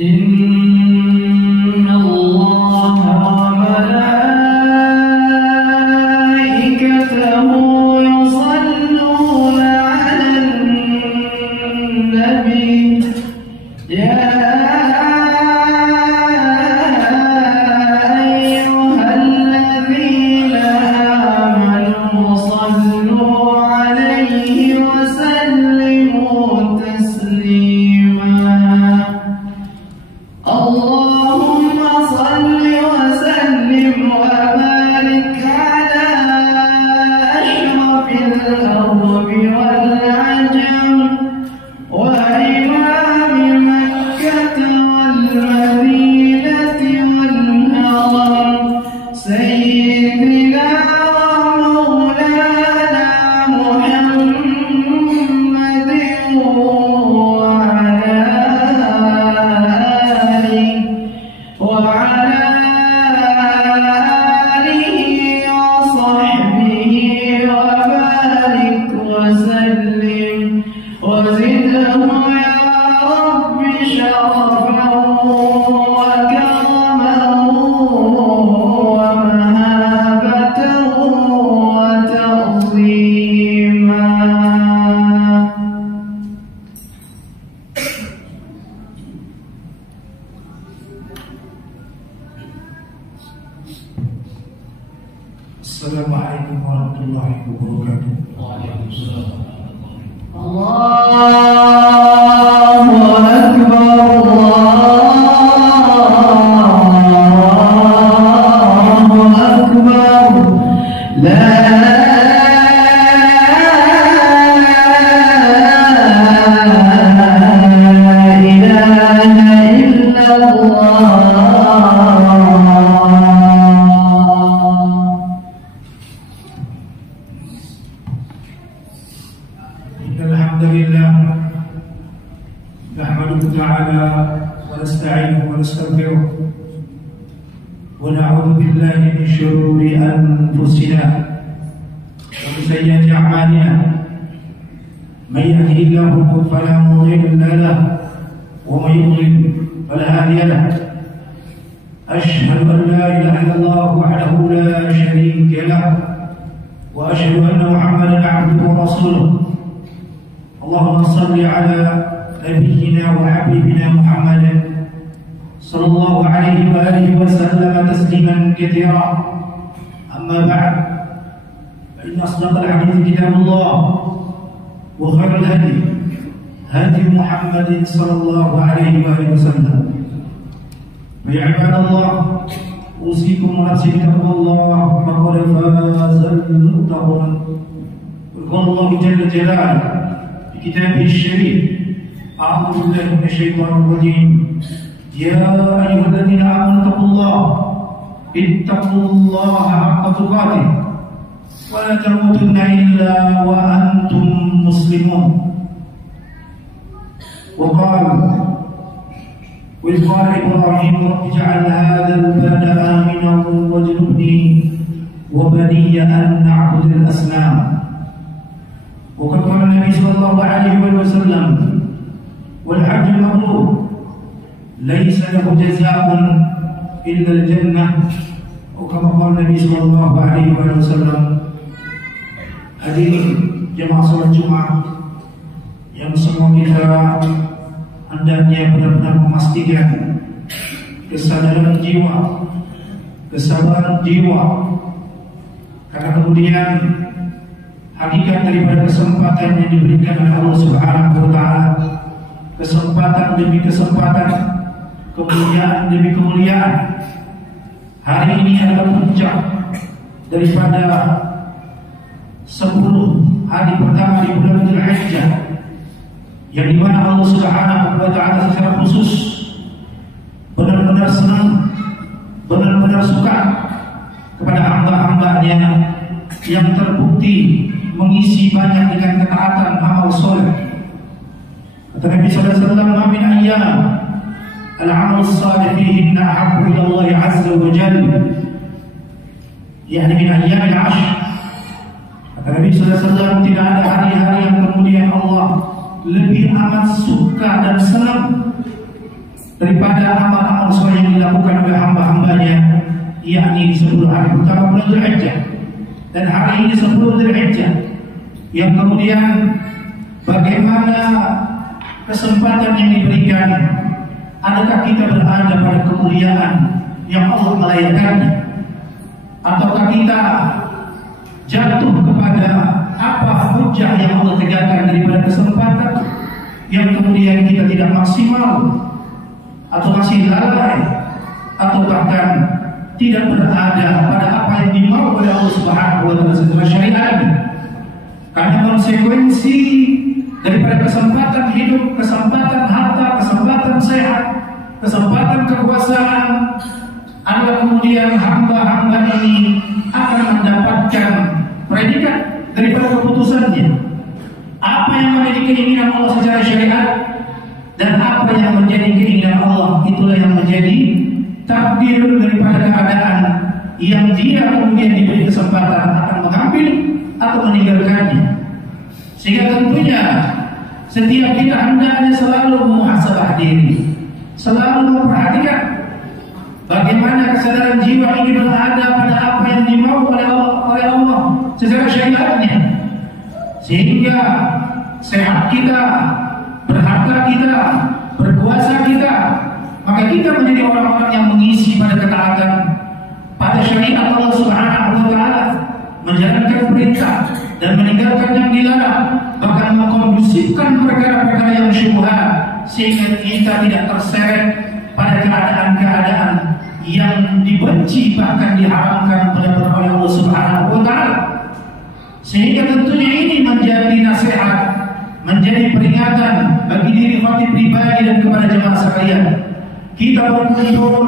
إن الله وملائكته يصلون على النبي يا أيها الذين آمنوا صلوا عليه وسلموا تسليما اللهم صل وسلم وبارك على أشرف الأرض والعجم وإمام مكة والمدينة والهرم سيدنا ومولانا محمد وعلى آله وصحبه وبارك وسلم وزده يا رب شرفا وكرما ومهابة وتعظيما. Assalamualaikum warahmatullahi wabarakatuh. Allahu Akbar, Allahu Akbar, la ilaha illallah. Alhamdulillah nahmaduhu ta'ala wa nasta'inuhu wa nastaghfiruh wa na'udzu billahi min shururi anfusina wa min sayyiati a'malina man yahdihillahu fala mudilla lahu wa man yudlil fala hadiya lahu ashhadu an la ilaha illallah wahdahu la sharika lahu wa ashhadu anna Muhammadan 'abduhu wa rasuluh. اللهم صل على نبينا وحبيبنا محمد صلى الله عليه وآله وسلم تسليما كثيرا. أما بعد فإن أصدق الحديث كتاب الله وخير الهدي هدي محمد صلى الله عليه وآله وسلم. فيا عباد الله أوصيكم ونفسي بتقوى الله فقد فاز المتقون. وقال الله جل جلاله كتابه الشريف أعوذ بالله من الشيطان الرجيم يا أيها الذين آمنوا اتقوا الله حق تقاته ولا تموتن إلا وأنتم مسلمون. وقال وإذ قال إبراهيم رب اجعل هذا البلد آمنا واجنبني وبني أن نعبد الأصنام. وقد قال النبي صلى الله عليه وسلم والحج المبرور ليس له جزاء إلا الجنة. وكما قال النبي صلى الله عليه وسلم. Hadirin jemaah salat Jumat yang semua kita hendaknya benar-benar memastikan kesadaran jiwa, kesabaran jiwa, karena kemudian hakikat daripada kesempatan yang diberikan oleh Allah Subhanahu wa Ta'ala, kesempatan demi kesempatan, kemuliaan demi kemuliaan. Hari ini adalah puncak daripada 10 hari pertama di bulan Dzulhijjah, yang dimana Allah Subhanahu wa Ta'ala secara khusus benar-benar senang, benar-benar suka kepada hamba-hambanya yang terbukti mengisi banyak dengan ketaatan amal soleh. Kata Nabi sallallahu alaihi wasallam, "Ma min ayyam al-amal as-salih fihinna ahabbu ila Allah 'azza wa jalla." Yani min ayyam al-'ashr. Kata Nabi sallallahu alaihi wasallam, tidak ada hari-hari yang kemudian Allah lebih amat suka dan senang daripada amal-amal soleh yang dilakukan oleh hamba-hambanya, yakni di 10 hari pertama bulan Dzulhijjah dan hari ini 10 Dzulhijjah, yang kemudian bagaimana kesempatan yang diberikan, adakah kita berada pada kemuliaan yang Allah melayakkannya, ataukah kita jatuh kepada apa hujah yang Allah tegakkan daripada kesempatan yang kemudian kita tidak maksimal atau masih lalai atau bahkan tidak berada pada apa yang dimau oleh Allah Subhanahu wa taala secara syariat. Karena konsekuensi daripada kesempatan hidup, kesempatan harta, kesempatan sehat, kesempatan kekuasaan adalah kemudian hamba-hamba ini akan mendapatkan predikat daripada keputusannya. Apa yang menjadi keinginan Allah secara syariat dan apa yang menjadi keinginan Allah, itulah yang menjadi takdir daripada keadaan yang dia kemudian diberi kesempatan akan mengambil atau meninggalkannya. Sehingga tentunya setiap kita hendaknya selalu muhasabah diri, selalu memperhatikan bagaimana kesadaran jiwa ini berada pada apa yang dimau oleh Allah secara syariatnya, sehingga sehat kita, berharta kita, berkuasa kita, maka kita menjadi orang-orang yang mengisi pada ketaatan pada syariat Allah Subhanahu wa taala, menjalankan perintah dan meninggalkan yang dilarang, bahkan mengkondusifkan perkara-perkara yang syubhat, sehingga kita tidak terseret pada keadaan-keadaan yang dibenci bahkan diharamkan oleh Allah Subhanahu wa taala. Sehingga tentunya ini menjadi nasihat, menjadi peringatan bagi diri khatib pribadi dan kepada jemaah sekalian. Kita berkumpul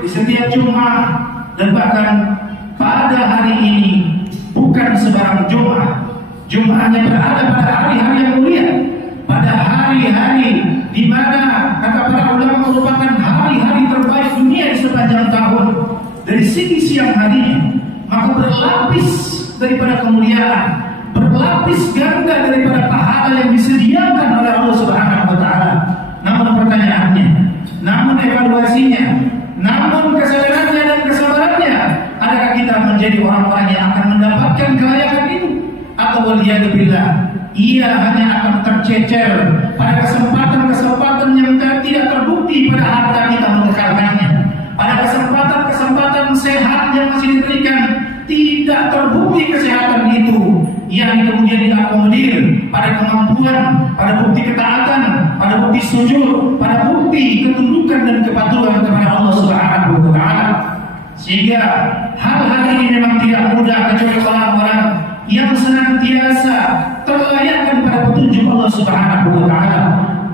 di setiap Jumat dan bahkan pada hari ini bukan sebarang Jumat. Jumatnya berada pada hari-hari yang mulia, pada hari-hari di mana kata para ulama merupakan hari-hari terbaik dunia di sepanjang tahun dari segi siang harinya, maka berlapis daripada kemuliaan, berlapis ganda daripada pahala yang disediakan oleh Allah Subhanahu wa taala. Namun pertanyaannya, namun evaluasinya, namun kesadarannya dan kesabarannya, adakah kita menjadi orang-orang yang akan mendapatkan kelayakan itu, atau waliyadzubillah ia hanya akan tercecer pada kesempatan-kesempatan yang tidak terbukti pada harta kita mengekalkannya, pada kesempatan-kesempatan sehat yang masih diberikan tidak terbukti kesehatan itu yang kemudian diakomodir pada kemampuan, pada bukti ketaatan, pada bukti sujud, pada bukti ketundukan dan kepatuhan kepada Allah Subhanahu wa taala. Sehingga hal-hal ini memang tidak mudah kecuali orang-orang yang senantiasa terlayakkan pada petunjuk Allah Subhanahu wa taala.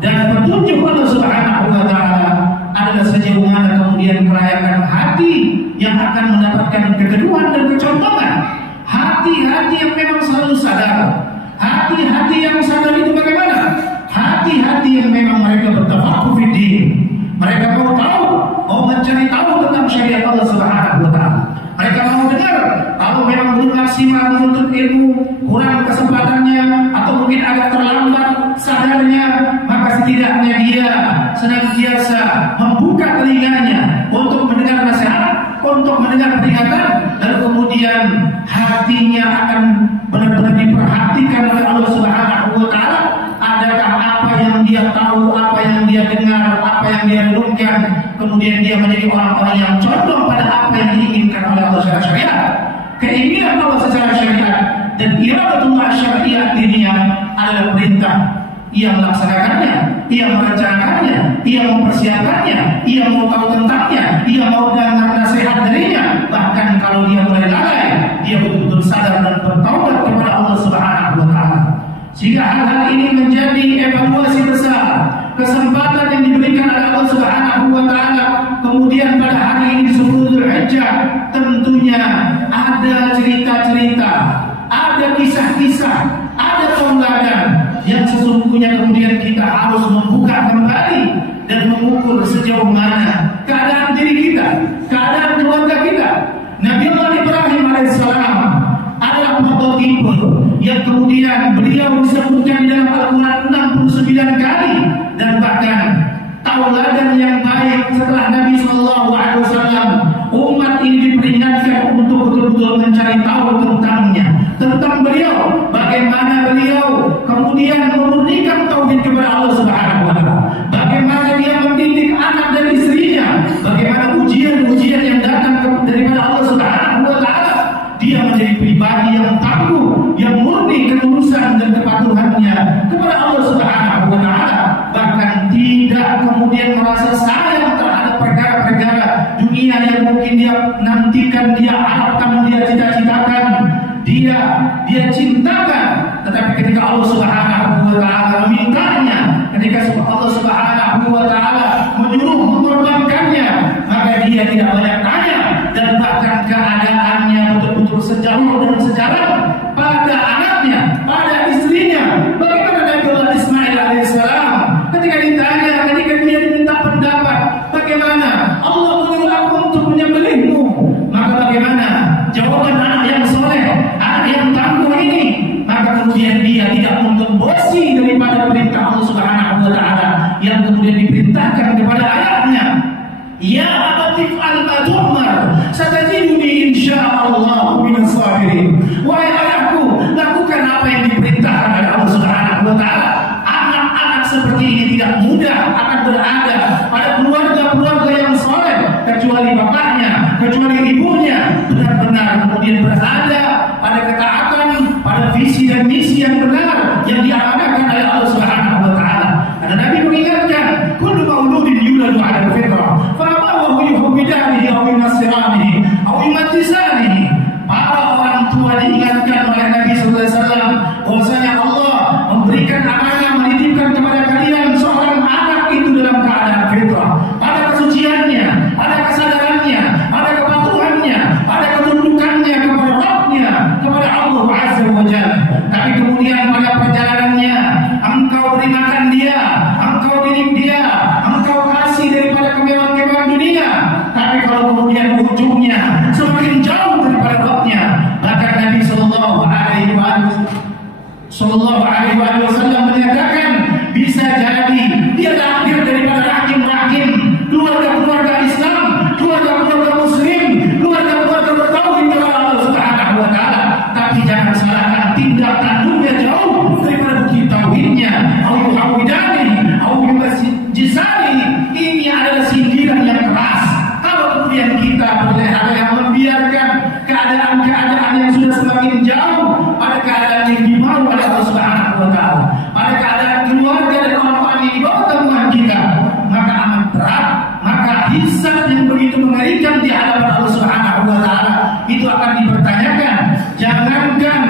Dan petunjuk Allah Subhanahu wa taala adalah sejauh mana kemudian kelayakan hati yang akan mendapatkan keteduhan dan kecontohan. Hati-hati yang memang selalu sadar. Hati-hati yang sadar itu bagaimana? Hati-hati yang memang mereka bertafaqquh fi din. Mereka mau tahu, mau mencari tahu tentang syariat Allah Subhanahu wa taala. Mereka mau dengar, kalau memang belum maksimal menuntut ilmu, kurang kesempatannya, atau mungkin agak terlambat sadarnya, maka setidaknya dia senantiasa membuka telinganya untuk mendengar nasihat, untuk mendengar peringatan, dan kemudian hatinya akan benar-benar diperhatikan oleh Allah Subhanahu wa taala. Adakah apa yang dia tahu, apa yang dia dengar, apa yang dia renungkan, kemudian dia menjadi orang-orang yang condong pada apa yang diinginkan oleh Allah secara syariat. Keinginan Allah secara syariat dan iradatullah syariat diniyah adalah perintah. Ia melaksanakannya, ia merencanakannya, ia mempersiapkannya, ia mau tahu tentangnya, ia mau dengar nasihat darinya. Bahkan kalau dia mulai lalai, dia betul-betul sadar dan bertaubat kepada Allah Subhanahu wa taala. Sehingga hal-hal ini menjadi evaluasi besar, kesempatan yang diberikan oleh Allah Subhanahu wa taala. Kemudian pada hari ini di 10 Dzulhijjah tentunya ada cerita-cerita, ada kisah-kisah, ada tauladan yang sesungguhnya kemudian kita harus membuka kembali dan mengukur sejauh mana keadaan diri kita, keadaan keluarga kita. Nabi Allah Ibrahim alaihissalam adalah prototipe yang kemudian beliau disebutkan di dalam Al-Quran 69 kali, dan bahkan tauladan yang baik setelah Nabi Shallallahu Alaihi Wasallam. Umat ini diperingatkan untuk betul-betul mencari tahu tentang beliau, bagaimana beliau kemudian memurnikan tauhid kepada Allah Subhanahu Wa Taala, bagaimana dia mendidik anak dan istrinya, bagaimana ujian-ujian yang datang daripada Allah Subhanahu Wa Taala. Dia menjadi pribadi yang tangguh, yang murni ketulusan dan kepatuhannya kepada Allah Subhanahu Wa Taala, bahkan tidak kemudian merasa sayang terhadap perkara-perkara dunia yang mungkin dia nantikan, dia harapkan, dia cita-citakan, dia cintakan. Tetapi ketika Allah Subhanahu Wa Taala memintanya, ketika Allah Subhanahu Wa Taala menyuruh mengorbankannya, maka dia tidak banyak tanya, dan bahkan keadaannya betul-betul sejauh dan sejalan pada anaknya, pada istrinya. Bagaimana Nabi Allah Ismail alaihissalam ketika ditanya, ketika dia diminta pendapat, bagaimana Allah menyuruh aku untuk menyembelihmu, maka bagaimana jawaban anak yang soleh, anak yang tangguh ini? Maka kemudian dia tidak menggembosi daripada perintah Allah Subhanahu Wa Taala yang kemudian diperintahkan kepada ayahnya. Ya abati fa'al ma tu'mar, satajiduni insyaallah minas sabirin. Wahai ayahku, lakukan apa yang diperintahkan oleh Allah Subhanahu Wa Taala. Anak-anak seperti ini tidak mudah akan berada pada keluarga-keluarga yang soleh, kecuali bapaknya, kecuali ibunya benar-benar kemudian berada pada ketaatan, pada visi dan misi yang benar yang diamanahkan oleh Allah Subhanahu Wa Taala. Karena Nabi mengingatkan, kullu mauludin yuladu 'ala al-fitrah, fa abawahu yuhawwidanihi aw yunasiranihi aw yumajjisanihi. Para orang tua diingatkan oleh Nabi sallallahu alaihi wasallam bahwasanya Allah memberikan amanah, menitipkan kepada kalian seorang anak itu dalam keadaan fitrah, pada kesuciannya, pada kesadarannya, pada kepatuhannya, pada ketundukannya kepada Rabbnya, kepada Allah Azza wa Jalla. Tapi kemudian pada perjalanannya engkau beri makan dia, engkau didik dia, engkau kasih daripada kemewahan-kemewahan dunia. Tapi kalau kemudian ujungnya semakin jauh daripada Rabbnya, maka Nabi Sallallahu Alaihi Wasallam menyatakan, bisa jadi dia lahir daripada rahim-rahim keluarga-keluarga Islam, keluarga-keluarga Muslim, keluarga-keluarga bertauhid kepada Allah Subhanahu Wa Taala. Tapi jangan salahkan tindak tanduknya jauh daripada bukti tauhidnya. Au yuhawidani, au yumajjisani. Ini adalah sindiran yang keras. Kalau kemudian kita berleha-leha membiarkan keadaan-keadaan yang sudah semakin jauh pada keadaan yang dimau oleh Allah Subhanahu Wa Taala, pada keadaan keluarga dan orang-orang yang dibawa temuan kita, maka amat berat, maka hisab yang begitu mengerikan di hadapan Allah Subhanahu Wa Taala itu akan dipertanyakan. Jangankan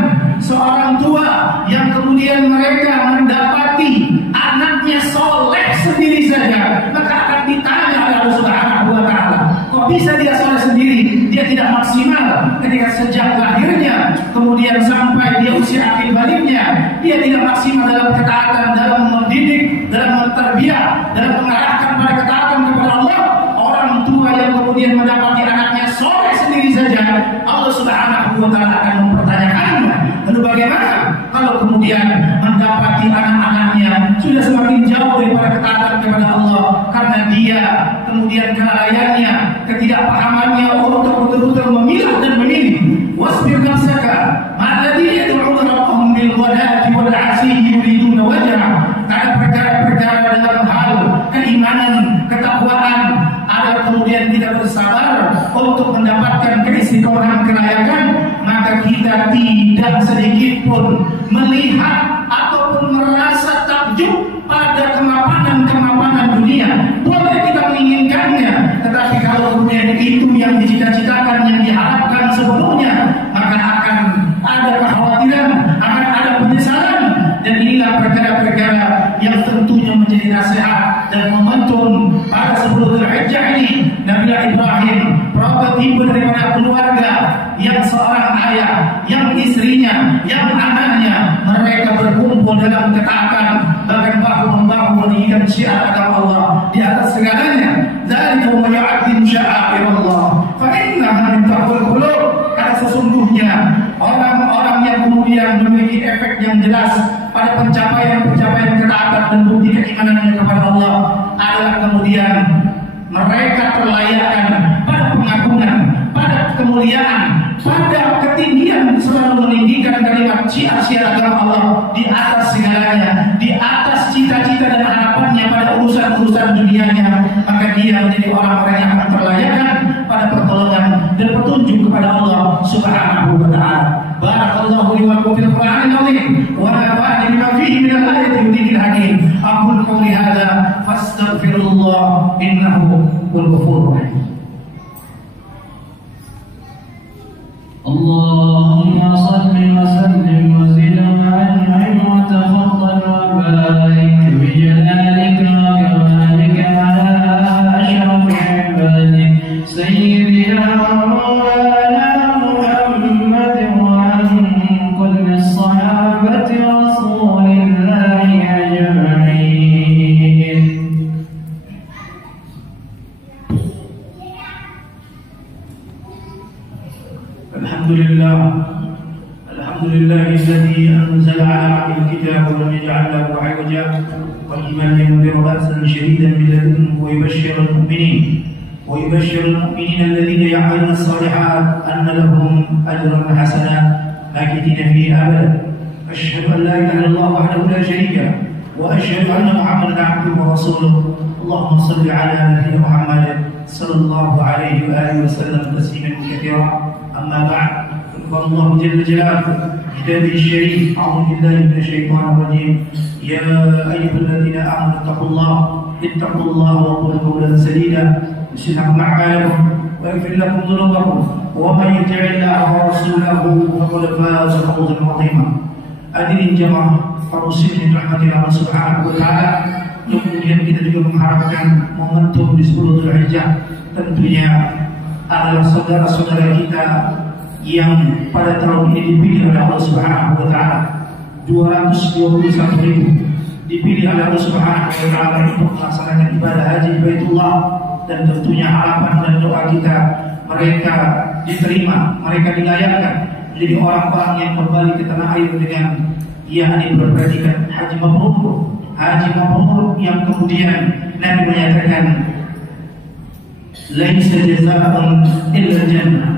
seorang tua yang kemudian mereka mendapati anaknya soleh sendiri saja, maka akan ditanya oleh Allah Subhanahu Wa Taala, kok bisa dia soleh sendiri? Dia tidak maksimal ketika sejak lahirnya, kemudian sampai dia usia akhir baliknya, dia tidak maksimal dalam ketaatan, dalam mendidik, dalam menterbiah, dalam mengarahkan pada ketaatan kepada Allah. Orang tua yang kemudian mendapati anaknya soleh sendiri saja, Allah Subhanahu Wa Taala akan mempertanyakannya. Lalu bagaimana kalau kemudian mendapati anak-anaknya sudah semakin jauh daripada ketaatan kepada Allah, karena dia kemudian kelalaiannya, ketidakpahamannya untuk betul-betul memilah dan memilih. Wasbir nafsaka ma'alladzi yad'una rabbahum bil ghadati wal 'ashyi yuriduna wajhah. Ada perkara-perkara dalam hal keimanan, ketakwaan, ada kemudian kita bersabar untuk mendapatkan keistiqomahan, kelayakan, maka kita tidak sedikit pun melihat ataupun merasa takjub pada kemapanan dunia. Boleh kita menginginkannya, tetapi kalau kemudian itu yang dicita-citakan, yang diharapkan sebelumnya, maka akan ada kekhawatiran, akan ada penyesalan. Dan inilah perkara-perkara yang tentunya menjadi nasihat dan momentum pada 10 Dzulhijjah ini. Nabi Ibrahim, prototipe daripada keluarga yang seorang ayah, yang istrinya, yang anaknya, mereka berkumpul dalam ketaatan, bahkan bahu-membahu meninggikan syiar agama Allah di atas segalanya. Dzalika wa ya'tim sya'air Allah fa innaha min taqwal qulub. Karena sesungguhnya orang-orang yang kemudian memiliki efek yang jelas atas pada pencapaian ketaatan dan bukti keimanannya kepada Allah adalah kemudian mereka terlayakkan pada pengagungan, pada kemuliaan, pada ketinggian, selalu meninggikan kalimat syiar-syiar agama Allah di atas segalanya, di atas cita-cita dan harapannya pada urusan-urusan dunianya. Maka dia menjadi orang-orang yang akan terlayakkan pada pertolongan dan petunjuk kepada Allah Subhanahu wa ta'ala. Barakallahu li wa lakum fil Qur'anil azim wa nafa'ani bima fihi min al-ayati wa dhikril hakim. Aqulu qawli hadza fastaghfirullah innahu huwal ghafurur rahim. Allahumma salli wa sallim wa zid wa an'im wa tafaddal wa barik bi jalalika wa kamalika ala ashrafil ibadik sayyidina Maulana Muhammad wa an kulli sahabati rasulillahi ajma'in. الحمد لله الذي أنزل على عبده الكتاب ولم يجعل له عوجا قيما لينذر بأسا شديدا من لدنه ويبشر المؤمنين الذين يعملون الصالحات أن لهم أجرا حسنا ماكثين فيه أبدا. أشهد أن لا إله إلا الله وحده لا شريك له وأشهد أن محمدا عبده ورسوله. اللهم صل على نبينا محمد صلى الله عليه وآله وسلم تسليما كثيرا. أما بعد، قال الله جل جلاله كتابه الشريف: أعوذ بالله من الشيطان الرجيم. يا أيها الذين آمنوا اتقوا الله وقولوا قولا سديدا يصلح لكم أعمالكم ويغفر لكم ذنوبكم ومن يطع الله ورسوله فقد فاز فوزا عظيما. Hadirin jamaah kaum muslimin rahmati Allah Subhanahu wa taala, kemudian kita juga mengharapkan momentum di 10 Dzulhijjah tentunya adalah saudara-saudara kita yang pada tahun ini dipilih oleh Allah Subhanahu wa taala. 221.000 dipilih oleh Allah Subhanahu wa taala untuk melaksanakan ibadah haji Baitullah, dan tentunya harapan dan doa kita mereka diterima, mereka dilayakkan menjadi orang-orang yang kembali ke tanah air dengan yakni berpredikat haji mabrur. Haji mabrur yang kemudian Nabi menyatakan laisa jazaa'un illa jannah.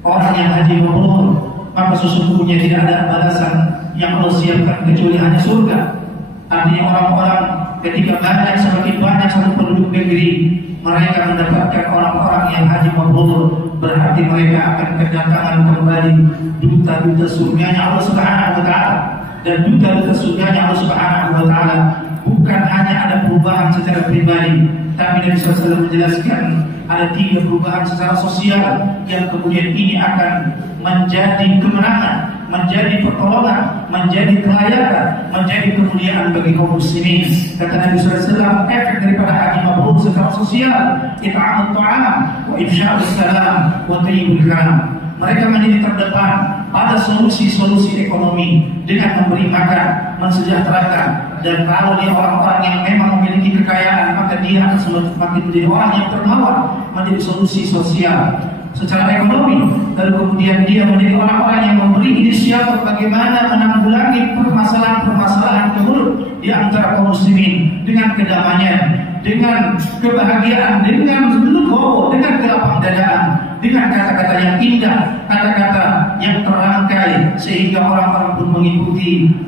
Orang yang haji mabrur maka sesungguhnya tidak ada balasan yang Allah siapkan kecuali hanya surga. Artinya orang-orang ketika semakin banyak satu penduduk negeri mereka mendapatkan orang-orang yang haji mabrur, berarti mereka akan kedatangan kembali duta-duta surganya Allah Subhanahu wa taala. Dan duta-duta surganya Allah Subhanahu wa taala bukan hanya ada perubahan secara pribadi, tapi Nabi SAW menjelaskan ada 3 perubahan secara sosial yang kemudian ini akan menjadi kemenangan, menjadi pertolongan, menjadi kelayakan, menjadi kemuliaan bagi kaum muslimin. Kata Nabi SAW, efek daripada haji mabrur secara sosial: it'amut ta'am wa ifsya'us salam wa tayyibul kalam. Mereka menjadi terdepan pada solusi-solusi ekonomi dengan memberi makan, mensejahterakan. Dan kalau dia orang-orang yang memang memiliki kekayaan, maka dia akan semakin menjadi orang yang termawar, menjadi solusi sosial secara ekonomi. Lalu kemudian dia menjadi orang-orang yang memberi inisiatif bagaimana menanggulangi permasalahan kemulut di antara kaum muslimin dengan kedamaian, dengan kebahagiaan, dengan legowo, dengan kelapang dadaan, dengan kata-kata yang indah, kata-kata yang terangkai, sehingga orang-orang pun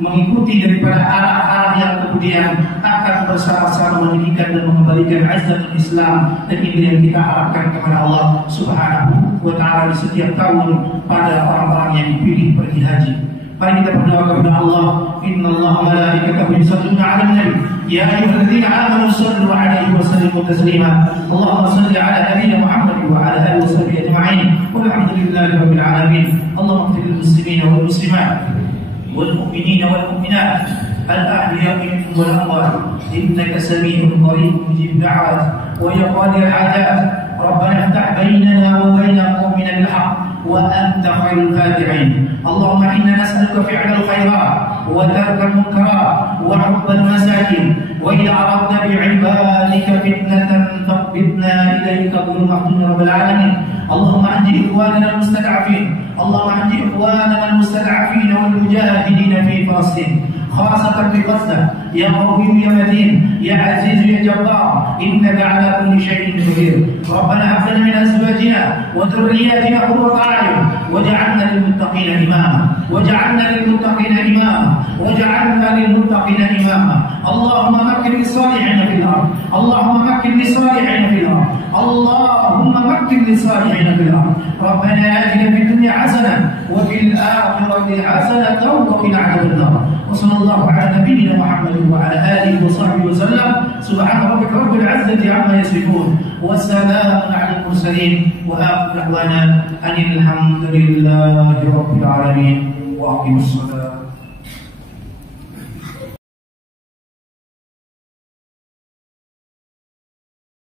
mengikuti daripada arah-arah yang kemudian akan bersama-sama meninggikan dan mengembalikan izzatul Islam. Dan ini yang kita harapkan kepada Allah Subhanahu wa taala di setiap tahun pada orang-orang yang dipilih pergi haji. Mari kita berdoa kepada Allah. Innallaha wa malaikatahu yusholluna 'alan nabi ya ayyuhalladzina amanu shallu 'alaihi wa sallimu taslima. Allahumma shalli 'ala nabiyyina Muhammad wa 'ala alihi wa sahbihi ajma'in. Walhamdulillahi rabbil alamin. Allahumma ighfir lil muslimina wal muslimat wal mu'minina wal mu'minat al-ahya'i minhum wal amwat innaka samii'un qariibun mujib da'awat wa ya qadir hajat. Rabbana iftah bainana wa baina qaumina bil haqq wa anta khairul fatihin. Allahumma inna nas'aluka fi'lal khairat wa tarkal munkarat wa hubbal masakin wa idza aradna bi'ibadika fitnatan faqbidna ilayka bil mahdun rabbil alamin. اللهم أنجي إخواننا المستضعفين، اللهم أنجي إخواننا المستضعفين والمجاهدين في فلسطين خاصة في غزة. يا قوي يا متين يا عزيز يا جبار إنك على كل شيء قدير. ربنا هب لنا من أزواجنا وذرياتنا قرة أعين واجعلنا للمتقين إماما، واجعلنا للمتقين إماما، واجعلنا للمتقين إماما. اللهم مكن للصالحين في الأرض، اللهم مكن للصالحين في الأرض، اللهم مكن للصالحين في الأرض. ربنا آتنا في الدنيا حسنة وفي الآخرة حسنة وقنا عذاب النار. وصلى الله على نبينا محمد وعلى آله وصحبه وسلم. سبحان ربك رب العزة عما يصفون وسلام على المرسلين وآخر دعوانا أن الحمد لله رب العالمين وأقيموا الصلاة.